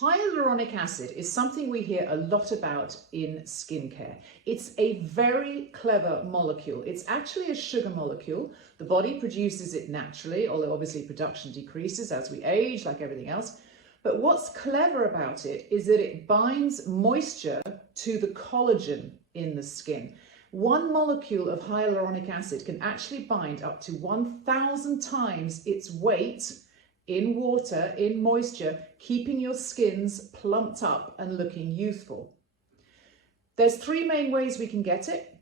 Hyaluronic acid is something we hear a lot about in skincare. It's a very clever molecule. It's actually a sugar molecule. The body produces it naturally, although obviously production decreases as we age, like everything else. But what's clever about it is that it binds moisture to the collagen in the skin. One molecule of hyaluronic acid can actually bind up to 1,000 times its weight in water, in moisture, keeping your skins plumped up and looking youthful. There's three main ways we can get it.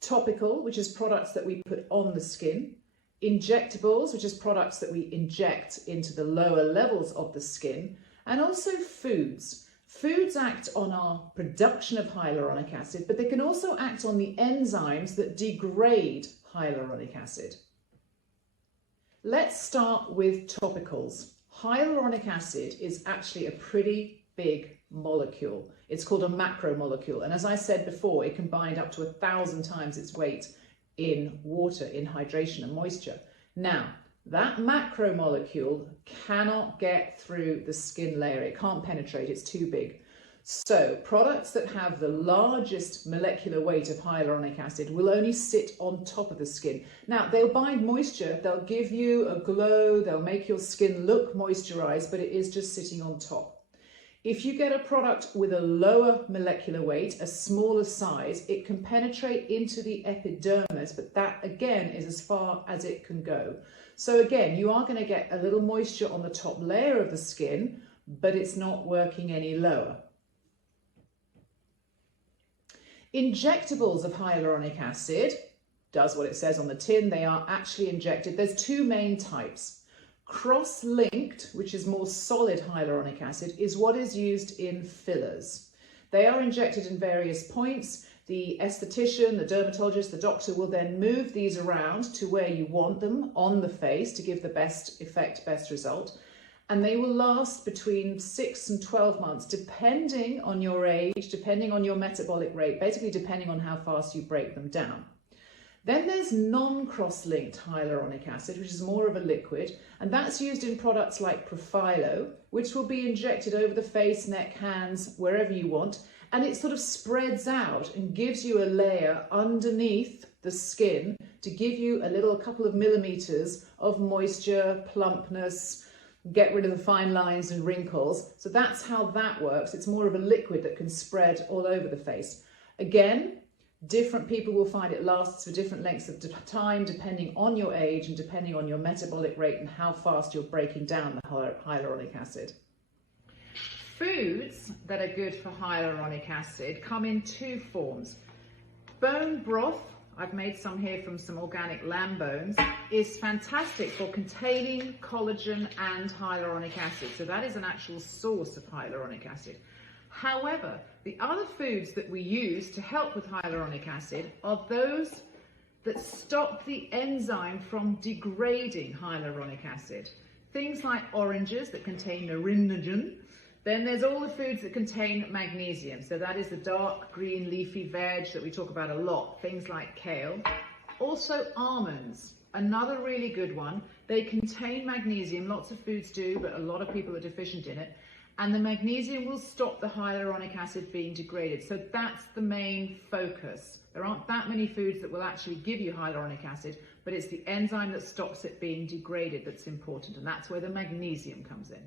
Topical, which is products that we put on the skin. Injectables, which is products that we inject into the lower levels of the skin. And also foods. Foods act on our production of hyaluronic acid, but they can also act on the enzymes that degrade hyaluronic acid. Let's start with topicals. Hyaluronic acid is actually a pretty big molecule. It's called a macromolecule. And as I said before, it can bind up to 1,000 times its weight in water, in hydration and moisture. Now, that macromolecule cannot get through the skin layer. It can't penetrate, it's too big. So products that have the largest molecular weight of hyaluronic acid will only sit on top of the skin. Now, they'll bind moisture, they'll give you a glow, they'll make your skin look moisturized, but it is just sitting on top. If you get a product with a lower molecular weight, a smaller size, it can penetrate into the epidermis, but that again is as far as it can go. So again, you are going to get a little moisture on the top layer of the skin, but it's not working any lower. Injectables of hyaluronic acid does what it says on the tin. They are actually injected. There's two main types. Cross-linked, which is more solid hyaluronic acid, is what is used in fillers. They are injected in various points. The esthetician, the dermatologist, the doctor will then move these around to where you want them on the face to give the best effect, best result. And they will last between 6 and 12 months, depending on your age, depending on your metabolic rate, basically depending on how fast you break them down. Then there's non-cross-linked hyaluronic acid, which is more of a liquid, and that's used in products like Profilo, which will be injected over the face, neck, hands, wherever you want, and it sort of spreads out and gives you a layer underneath the skin to give you a couple of millimeters of moisture, plumpness, get rid of the fine lines and wrinkles. So that's how that works. It's more of a liquid that can spread all over the face. Again, different people will find it lasts for different lengths of time depending on your age and depending on your metabolic rate and how fast you're breaking down the hyaluronic acid. Foods that are good for hyaluronic acid come in two forms. Bone broth, I've made some here from some organic lamb bones, is fantastic for containing collagen and hyaluronic acid. So that is an actual source of hyaluronic acid. However, the other foods that we use to help with hyaluronic acid are those that stop the enzyme from degrading hyaluronic acid. Things like oranges that contain narinogen. Then there's all the foods that contain magnesium. So that is the dark green leafy veg that we talk about a lot, things like kale. Also almonds, another really good one. They contain magnesium, lots of foods do, but a lot of people are deficient in it. And the magnesium will stop the hyaluronic acid being degraded. So that's the main focus. There aren't that many foods that will actually give you hyaluronic acid, but it's the enzyme that stops it being degraded that's important. And that's where the magnesium comes in.